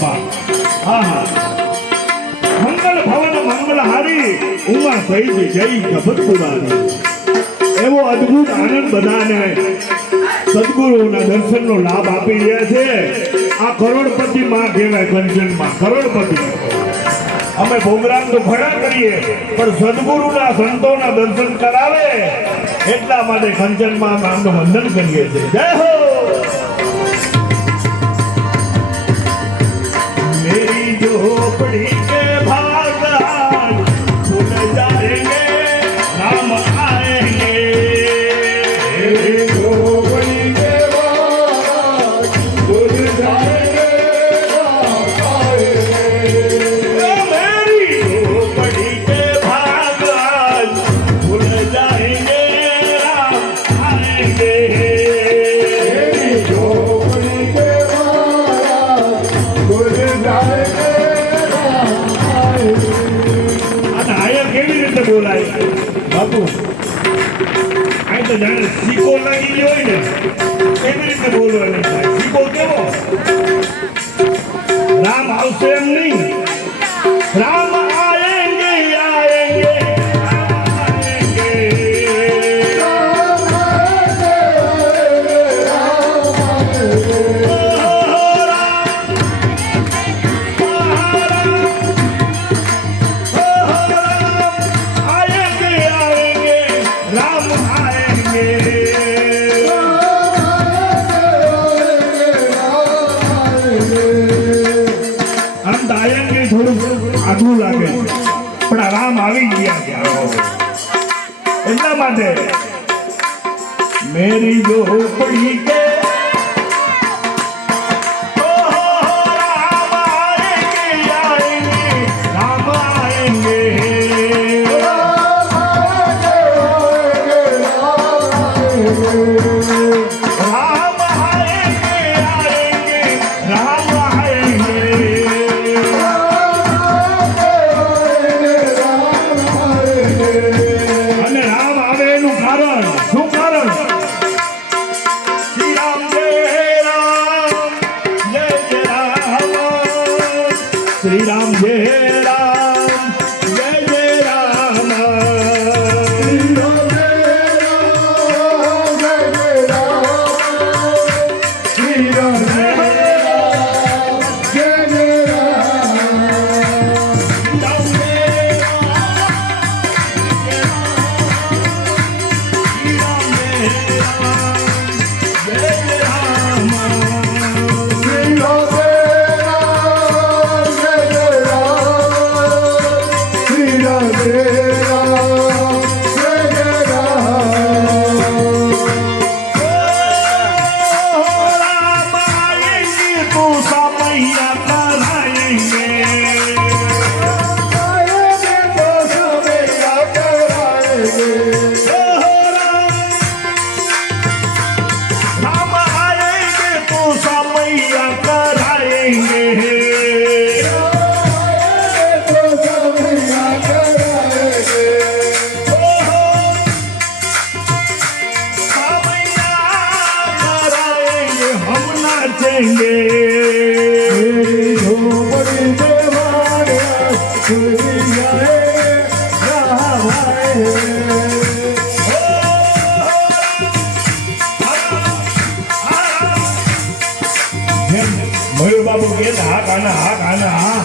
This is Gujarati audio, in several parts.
બાપા હા હા મંગલ ભવન મંગલ હારી ઉમા સહિત જય જગતપુરારી એવો અદ્ભુત આનંદ બધાને સદગુરુના દર્શનનો લાભ આપી રહ્યા છે આ કરોડપતિ માં કહેવાય કંચનમાં કરોડપતિ અમે પ્રોગ્રામ તો ઘણા કરીએ પણ સદગુરુના સંતોના દર્શન કરાવે એટલા માટે કંચનમાં નામનું વંદન કરીએ છીએ જય હો मेरी झोपड़ी के भाग फूल जाएंगे राम आएंगे मेरी झोपड़ी के भाग फूल जाएंगे राम आएंगे मेरी झोपड़ी के भाग फूल जाएंगे राम आएंगे मेरी झोपड़ी के બોલાય બાપુ આ તો જાણે સિક્કો લાગી ગયો હોય ને એવી રીતે બોલવાનું થાય સિક્કો કેવો રામ આવશે એમ નહીં રામ આયેંગે આયેંગે આઘું લાગે પણ રામ આવી ગયા એટલા માટે મેરી ઝોપડી કે श्री राम जय राम जय जय राम श्री राम जय राम श्री राम जय राम जय जय राम राम जय મયુર બાબુ કે હા કાના હા કાના હા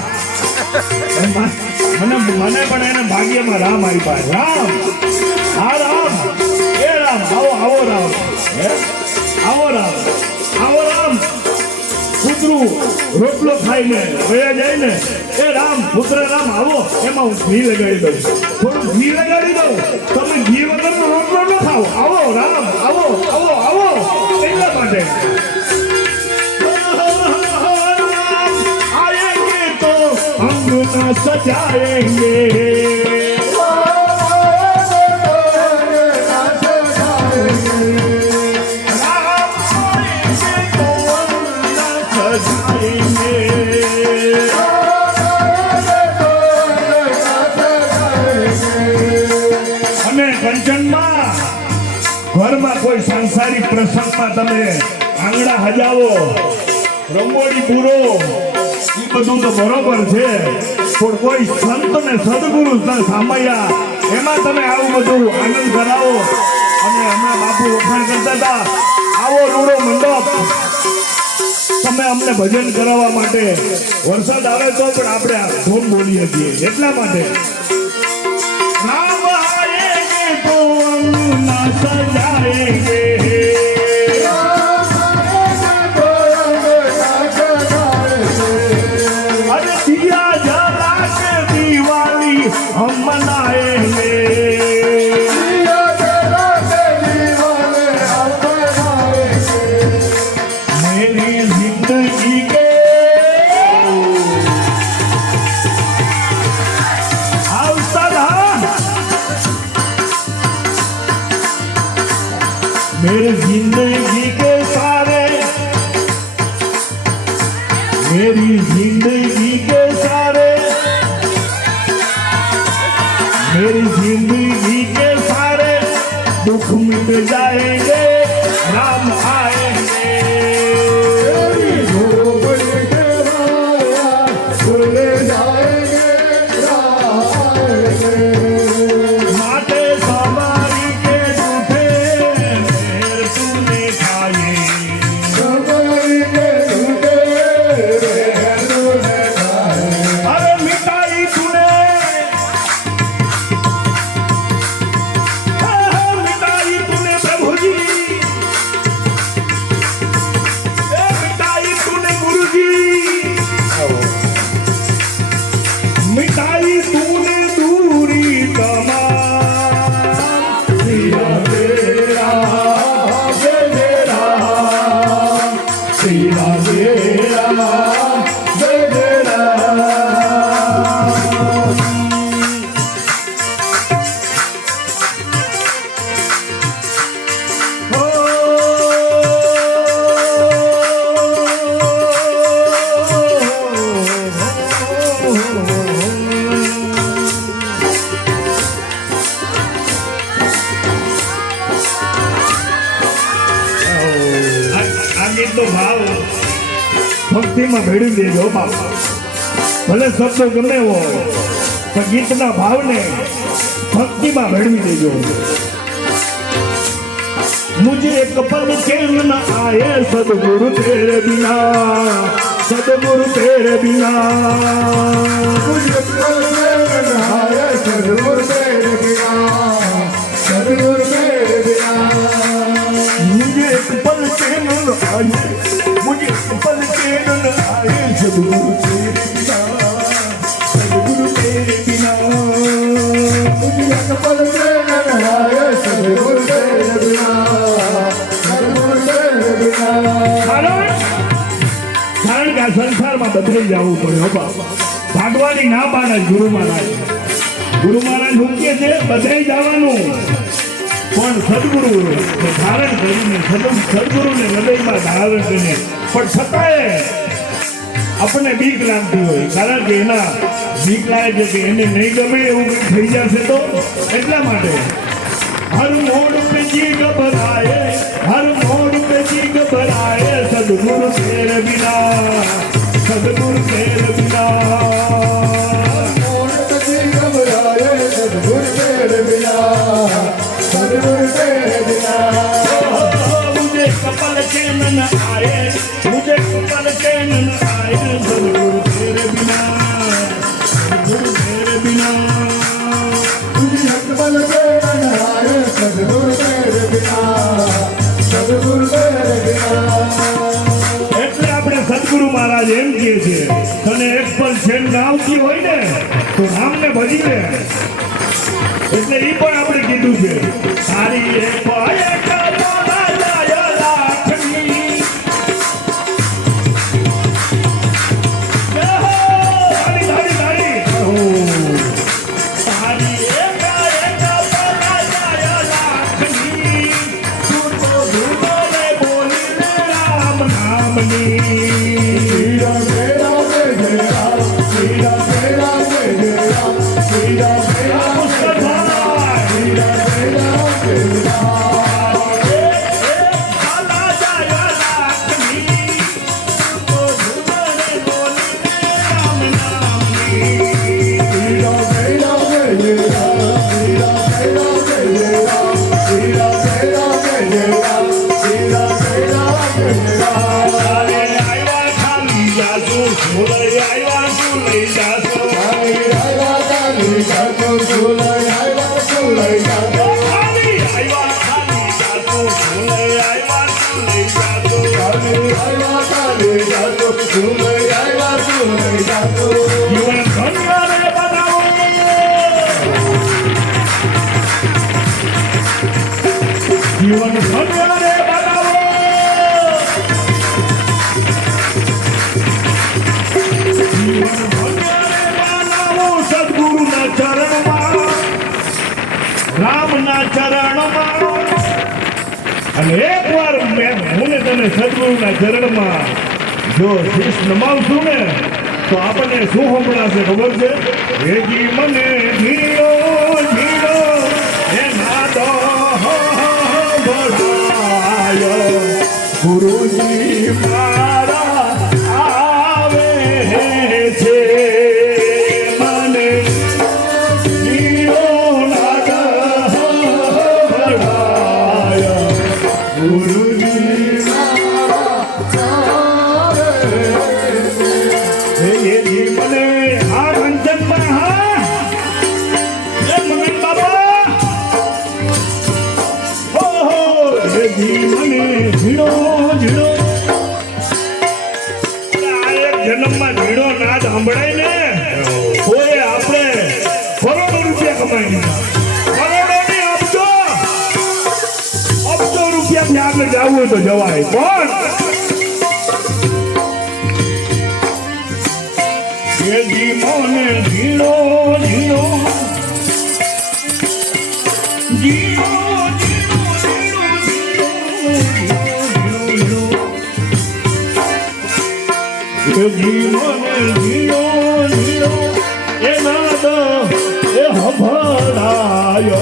મને પણ એને ભાગ્યમાં રામ આપ્યા રામ હા રામ એ રામ આવો આવો રામ આવો રામ આવો રામ કૂતરું રોટલો ખાઈને વયા જાય ને એ રામ પુત્ર રામ આવો એમાં હું ઘી લગાડી દઉં થોડું ઘી લગાડી દઉં તમે ઘી વગરનો રોટલો ન ખાઓ આવો રામ આવો આવો આવો એટલા માટે सजाएंगे અને કંચનમાં ઘરમાં કોઈ સાંસારિક પ્રસંગમાં તમે આંગણા હજાવો રંગોળી પૂરો એ બધું તો બરોબર છે, પણ કોઈ સંત ને સદગુરુ સામૈયા એમાં તમે આવું બધું આનંદ કરાવો. અને હમણાં બાપુ વખાણ કરતા હતા, આવો રૂડો મંડપ તમે અમને ભજન કરાવવા માટે, વરસાદ આવે તો પણ આપણે ધૂમ બોલીએ છીએ એટલા માટે. રામ આએંગે તો અંગના સજાએંગે, अरे दिया जला के दिवाली हम मनाएंगे, दिया जला के दिवाली हम मनाएंगे, मेरी जिंदगी के अवसर, मेरी जिंदगी के सारे, मेरी जिंदगी के सारे, मेरी जिंदगी के सारे दुख मिट जाएंगे, राम आएंगे, भूल जाएंगे, राम आएंगे, माटे सवारी के झूठे मेर तूने खाए, सवारी के झूठे अरे मिटाई तूने, मिटाई तूने प्रभु जी, मिटाई तूने गुरु जी, मिटाई तूने दूरी तमाम, सिया तेरा जय जय राम, सिया तेरा जय जय राम. આ ગીતનો ભાવ ભક્તિમાં ભેળવી દેજો બાપા, ભલે શબ્દો ગમે હોય પણ ગીતના ભાવને ભક્તિમાં ભેળવી દેજો. मुझे एक पल चैन न आए सदगुरु तेरे बिना, सदगुरु तेरे बिना, मुझे एक पल चैन न आए सदगुरु तेरे बिना, सदगुरु तेरे बिना, मुझे एक पल चैन न आए, मुझे एक पल चैन न आए सदगुरु तेरे बिना, सदगुरु तेरे बिना, मुझे एक पल चैन न आए सदगुरु तेरे बिना, કારણ કે આ સંસારમાં બદલાઈ જવું પડે. ભાગવાની ના પાડે ગુરુ મહારાજ, ગુરુ મહારાજ મુખ્ય છે બદલાઈ જવાનું, પણ સદગુરુ ધારણ કરીને, સદગુરુને હૃદયમાં ધારણ કરીને, પણ છતાંય આપણને બીક લાગતી હોય, કારણ કે એના બીક લાગે છે કે એને નહીં ગમે એવું થઈ જશે તો, એટલા માટે हर मोड़ पे जी घबराए, हर मोड़ पे जी घबराए, सदगुरु तेरे बिना, सदगुरु तेरे बिना, मोड़ पे जी घबराए, सदगुरु तेरे बिना, सदगुरु तेरे बिना, मुझे कपल चैन न आए, मुझे कपल चैन न आए, सदगुरु तेरे बिना, सदगुरु तेरे बिना, मुझे कपल चैन न आए, सदगुरु तेरे बिना, सदगुरु तेरे बिना. એટલે આપણે સદગુરુ મહારાજ એમ કહે છે, તને એક પણ ચેન ના આવતી હોય ને તો રામને ભજી લે, એટલે એ પણ આપણે કીધું છે. તારી એક જીવન ધન્ય રે બનાવો જીવન ધન્ય રે બનાવો સદગુરુના ચરણમાં રામના ચરણમાં અને એકવાર હું ને તને સદગુરુના ચરણમાં જો શીશ નમાવશું ને તો આપણને શું સંભળાશે ખબર છે વેજી મને ધીરો ધીરો એ નાદો ભળાયો ગુરુજી મારા આવે છે મને ધીરો નાદ ભળાયો ગુરુજી મને આ રંજનમાં હા એ મગન બાબા ઓહો મને ઝીણો ઝીણો આ એક જન્મમાં ઝીણો નાદ સંભળાય ને કોઈ આપણે કરોડો રૂપિયા કમાઈ લીધા કરોડો ની અબજો રૂપિયાથી આગળ જવું હોય તો જવાય પણ જીવોને ધીરો ધીરો જીવો જીવોને ધીરો ધીરો એ નાદ એ હભળાય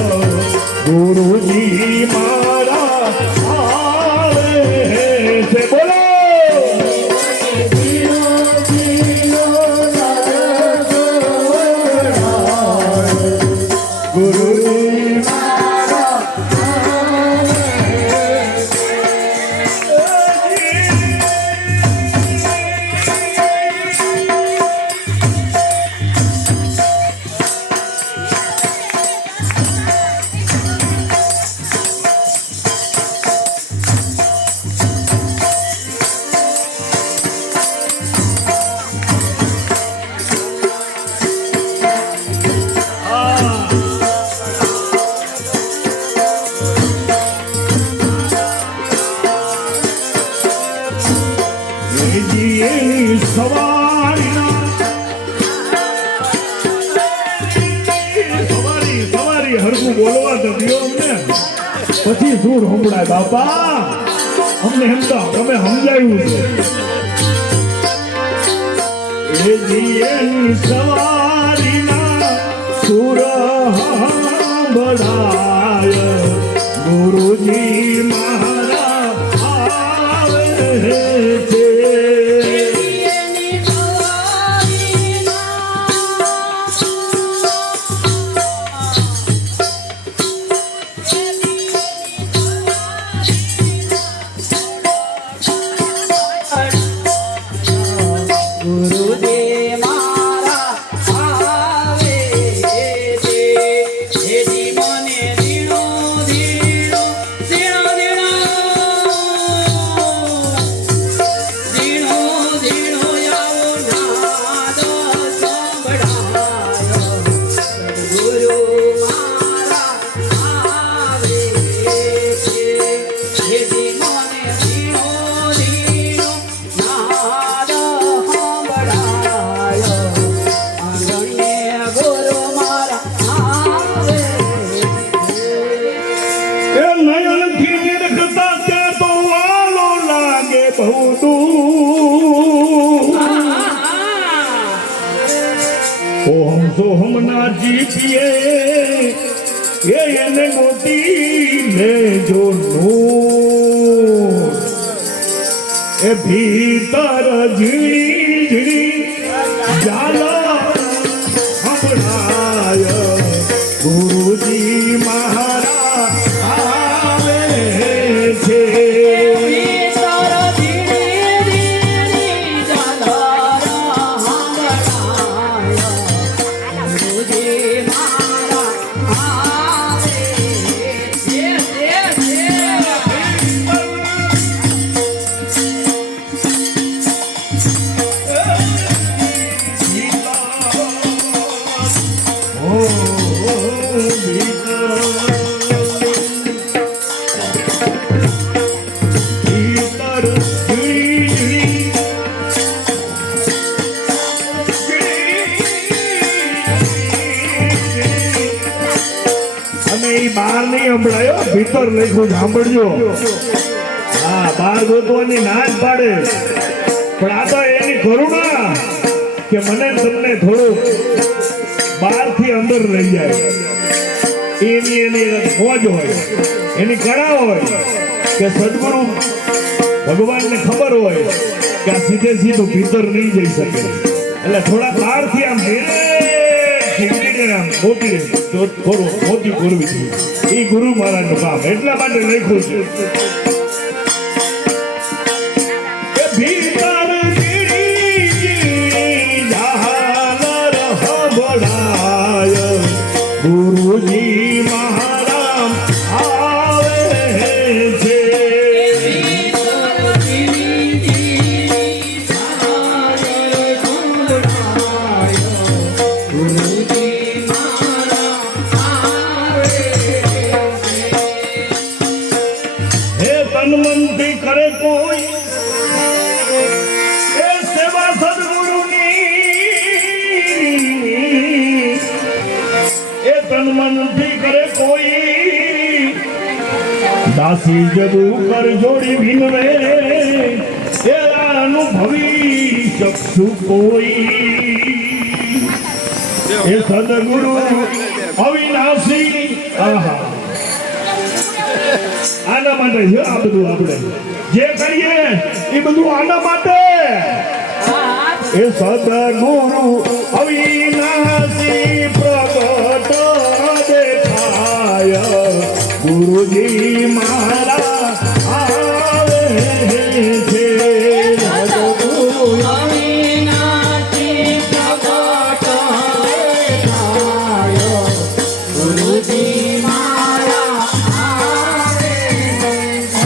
ગુરુજી મારા આવે છે બોલો સવારી હરકું બોલવા તો દિયો અમને પછી શું સંભળાય બાપા અમને સમજાવ તમે સમજાયું છે સવારીના સુર સંભળાય ગુરુજી મારા આવે છે સોહમના જીતીએ એને મોટી લેજો એ ભીતર ઝીણી ઝીણી जाला સંભળાય ગુરુજી મારા આવે છે અને એ બહાર નહીં સંભળાયો, ભીતર લખ્યું સાંભળજો. હા, બહાર ગોતવાની ના જ પાડે, પણ આ તો એની કરુણા કે મને તમને થોડુંક બહારથી અંદર લઈ જાય. એની મોજ હોય, એની કળા હોય કે સદગુરુ ભગવાનને ખબર હોય કે આ સીધે સીધું ભીતર નહીં જઈ શકે, એટલે થોડા બહારથી આમ મોતી કરવી જોઈએ. એ ગુરુ મહારાજનું કામ, એટલા માટે લખ્યું છે કે ભીતર ગુરુજી મહારાજ આવે છે. હે તનમનથી કરે કોઈ એ સેવા સદગુરુની, એ તનમનથી કરે કોઈ દાસી જદુ કર જોડી વિનવે, એ અનુભવી શકશું કોઈ. એ સદગુરુ અવિનાશી. આહા, આના માટે છે આ બધું. આપણે જે કરીએ એ બધું આના માટે. એ સદગુરુ અવિનાશી પ્રગટ દેખાય, ગુરુજી મારા આવે છે. સદગુરુ અવિનાશી પ્રગટ દેખાય, ગુરુજી મારા આવે છે.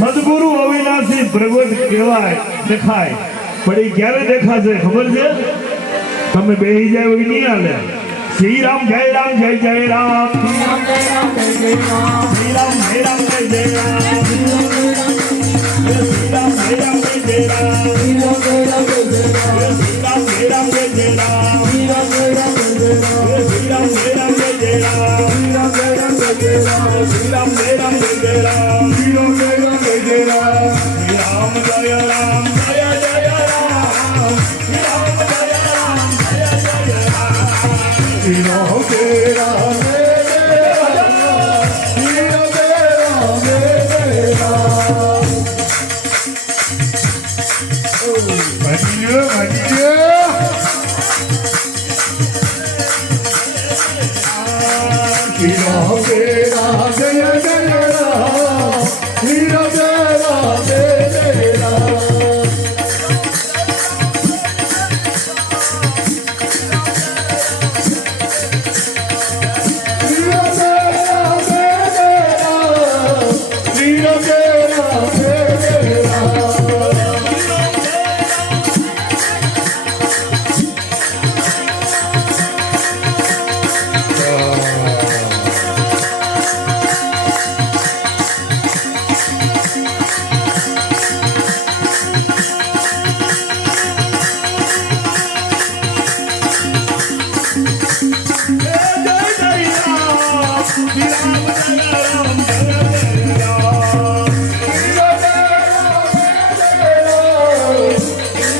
સદગુરુ અવિનાશી પ્રગટ કહેવાય, દેખાય, પણ એ ક્યારે દેખાશે ખબર છે? તમે બેહી જાય હોય નહીં હાલે. શ્રી રામ જય રામ જય જય રામ, શ્રી રામ જય રામ જય જય રામ, શ્રી રામ જય રામ જય જય રામ, શ્રી રામ જય રામ જય જય રામ, શ્રી રામ જય રામ જય જય રામ, શ્રી રામ જય રામ જય જય રામ, શ્રી રામ જય રામ જય જય રામ, શ્રી રામ જય રામ જય જય રામ, શ્રી રામ જય રામ જય જય રામ, શ્રી રામ જય રામ જય જય રામ, શ્રી રામ જય રામ જય જય રામ, શ્રી રામ જય રામ જય જય રામ, શ્રી રામ જય રામ જય જય રામ, શ્રી રામ જય રામ જય જય રામ, શ્રી રામ જય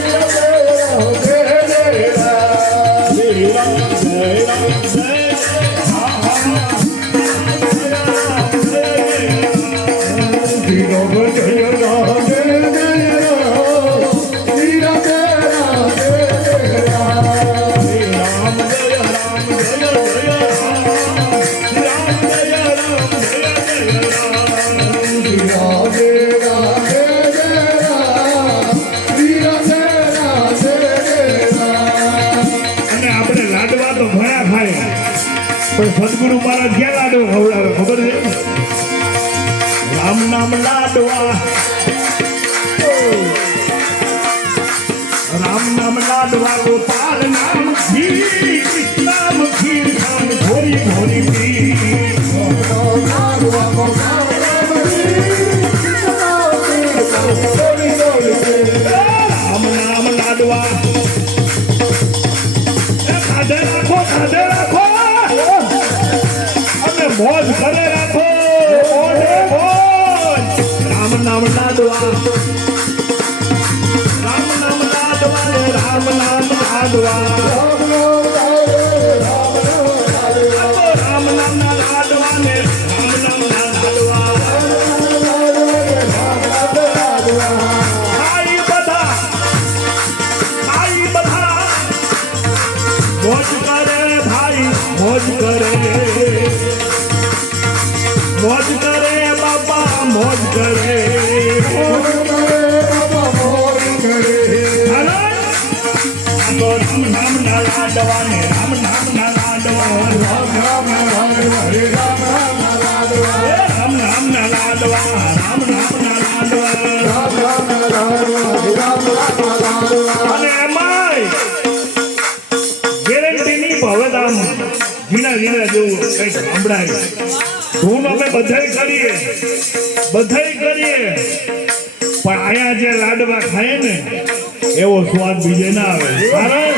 રામ જય જય રામ. શ્રી રામ જય રામ જય જય રામ, શ્રી રામ જય રામ જય જય રામ. સદગુરુ મહારાજ ક્યાં લાડવો ખવડાવે ખબર છે? રામ નામ લાડવા, રામ નામ લાડવા, ગોપાલ નામ ખીર, નામ ખીર ખાન ભોરી ભોરી પી. રામ નામ લાડવા, ખાધે રાખો, ખાધે રાખો, અને મોજ મોજ કરે બાપા મોજ કરે હાલો. આ તો રામ નામ ના લાડવા ને રામ નામ ના લાડવા એ રામ નામ ના લાડવા અને એમાંય ગેરંટીની ભવદામ ઝીણા ઝીણા જેવું કંઈક સાંભળાય. ધૂન અમે બધાય કરીએ પણ અહીંયા જે લાડવા ખાય ને એવો સ્વાદ બીજે ના આવે. કારણ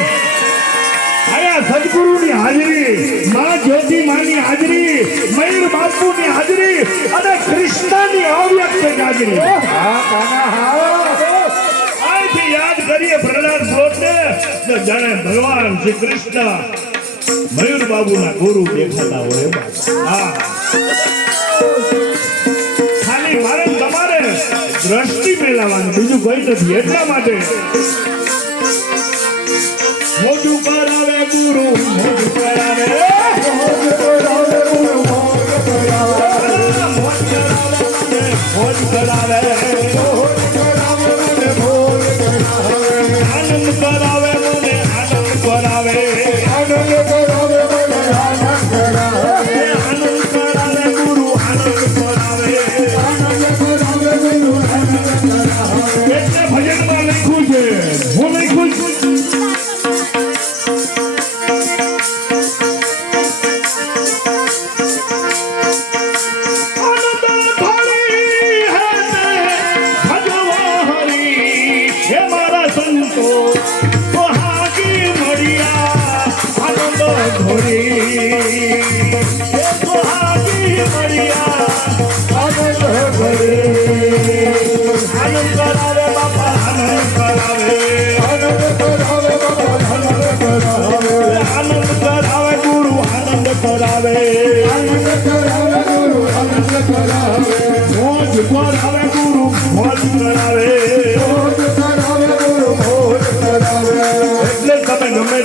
અહીંયા સદગુરુની હાજરી, માં જ્યોતિ માની હાજરી, મયુર બાપુની હાજરી અને કૃષ્ણની અવ્યક્ત હાજરી. આજથી યાદ કરીએ પ્રહલાદ શ્લોકને તો જાણે ભગવાન શ્રી કૃષ્ણ મયુર બાબુના ગુરુ દેખાતા હોય. હા, ખાલી મારે તમારે દ્રષ્ટિ મેળવવાની, બીજું કઈ નથી. એટલા માટે મોજું કરાવે ગુરુ, મોજ કરાવે, મોજ કરાવે, મોજ કરાવે, આનંદ કરાવે મને, આનંદ કરાવે, આનંદ કરાવે ગુરુ, આનંદ કરાવે. એટલે ભજનમાં લખ્યું છે, હું લખ્યું છું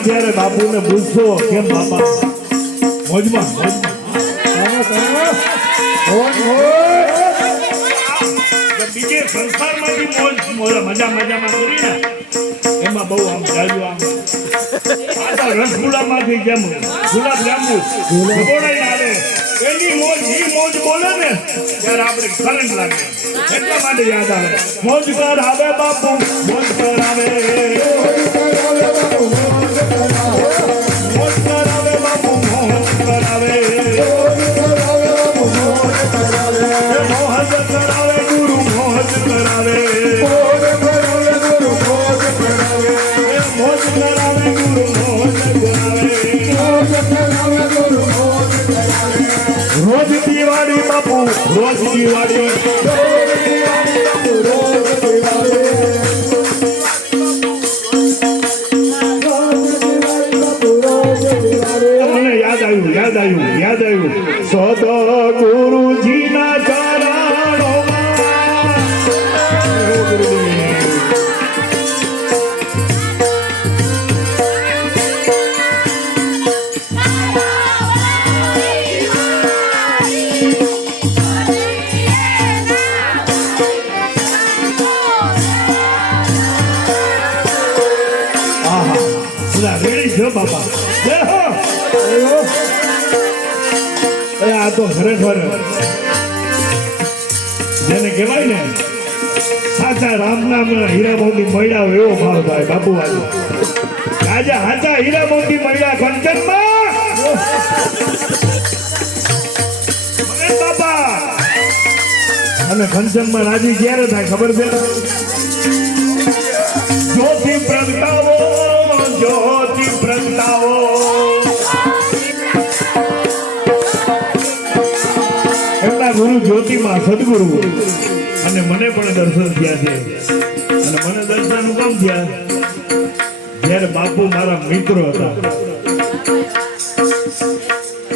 જ્યારે બાપુને પૂછશો કેમ બાપા મોજમાં બીજે સંસારમાંથી મજામાં કરી ને એમાં બહુ આમ જાજુ આમ આ તો રસગુલ્લામાંથી જેમ ગુલાબ જાંબુ ભગોડાઈ આવે એની મોજ બોલે ને ત્યારે આપણે કરંટ લાગે. એટલા માટે યાદ આવે મોજ કર આવે બાપુ, મોજ કર આવે, મોજ કરાવે બાપુ, મોજ કરાવે, મોજ કરાવે ગુરુ, મોજ કરાવે, મોજ કરાવે ગુરુ, મોજ કરાવે. રોજ દિવાળી બાપુ, રોજ દિવાળી, યાદ આવ્યું સદગુરુજીના રેડી છો બાપા. આ તો ખરેખર જેને કહેવાય ને સાચા રામ નામ હીરા મોતી મળ્યા હોય એવો ભાવ થાય બાપુ. આજે સાચા હીરા મોતી મળ્યા કંચનમાં બાપા. અને કંચનમાં રાજી ક્યારે થાય ખબર છે? જ્યોતિ પ્રગટાવો, જ્યોતિ પ્રગટાવો. એમના ગુરુ જ્યોતિમાં સદગુરુ અને મને પણ દર્શન થયા છે. અને મને દર્શન કામ થયા જ્યારે બાપુ મારા મિત્રો હતા.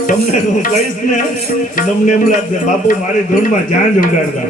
તમને હું કહીશ ને તમને એમ લાગશે બાપુ મારી ધૂનમાં જ્યાં જ ઉગાડતા.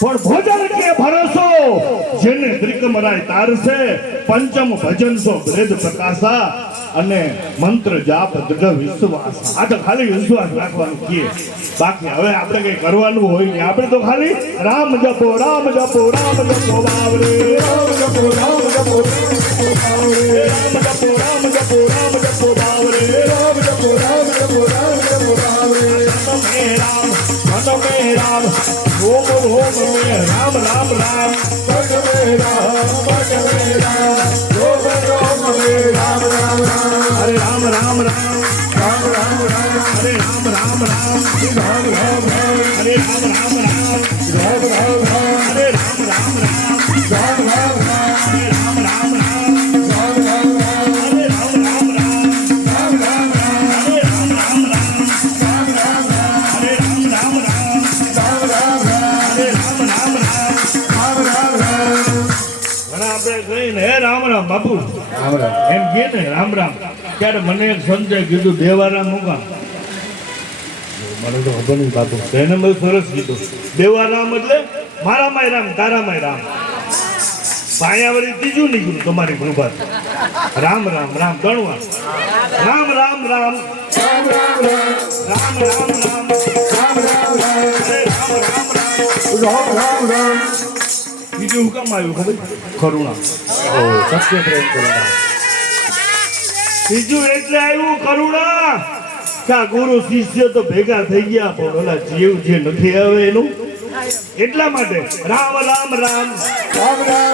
પણ ભોજન કે ભરોસો જેને ત્રિકમરાય તારશે પંચમ ભજન સો બ્રેદ પ્રકાશા અને મંત્ર જાપ દૃઢ વિશ્વાસ. આ તો ખાલી વિશ્વાસ રાખવાનું કીએ, બાકી હવે આપણે કઈ કરવાનું હોય નહીં. આપણે તો ખાલી રામ જપો રામ જપો રામ જપો બાવરે રામ જપો રામ જપો બાવરે રામ જપો રામ જપો રામ જપો બાવરે રામ જપો રામ જપો રામ જપો બાવરે મે રામ ઓમ ઓમ મે રામ રામ રામ ભજ મે રામ ઓમ ઓમ મે રામ રામ રામ હરે રામ રામ રામ રામ રામ રામ હરે રામ રામ રામ રામ રામ રામ હરે રામ રામ રામ રામ રામ રામ હરે રામ રામ રામ રામ રામ રામ હરે રામ રામ રામ રામ રામ રામ હરે રામ રામ રામ રામ રામ રામ હરે રામ રામ રામ રામ રામ રામ હરે રામ રામ રામ રામ રામ રામ હરે રામ રામ રામ રામ રામ રામ. ઘણા આપણે કહીને હે રામ રામ બાપુ રામ રામ. એમ કહે ને રામ રામ, ત્યારે મને એક સંતે કીધું દેવારામ મુકા. મને તો ખબર નહીં બાપુ, એને બહુ સરસ કીધું. દેવારામ એટલે મારામાંય રામ તારામાંય રામ. પાયાવરી ત્રીજું નીકળ્યું તમારી કૃપા. રામ રામ રામ ગણવા રામ રામ રામ રામ રામ રામ. રામ રામ રામ રામ રામ રામ. હરે રામ રામ રામ. રામ રામ રામ. બીજું હુકમ આવ્યું ખબર? કરુણા. સત્ય પ્રેમ કરુણા. બીજું એટલે આવ્યું કરુણા કે આ ગુરુ શિષ્ય તો ભેગા થઈ ગયા, પણ ઓલા જીવ જે નથી આવે એનું. એટલા માટે રામ રામ રામ રામ રામ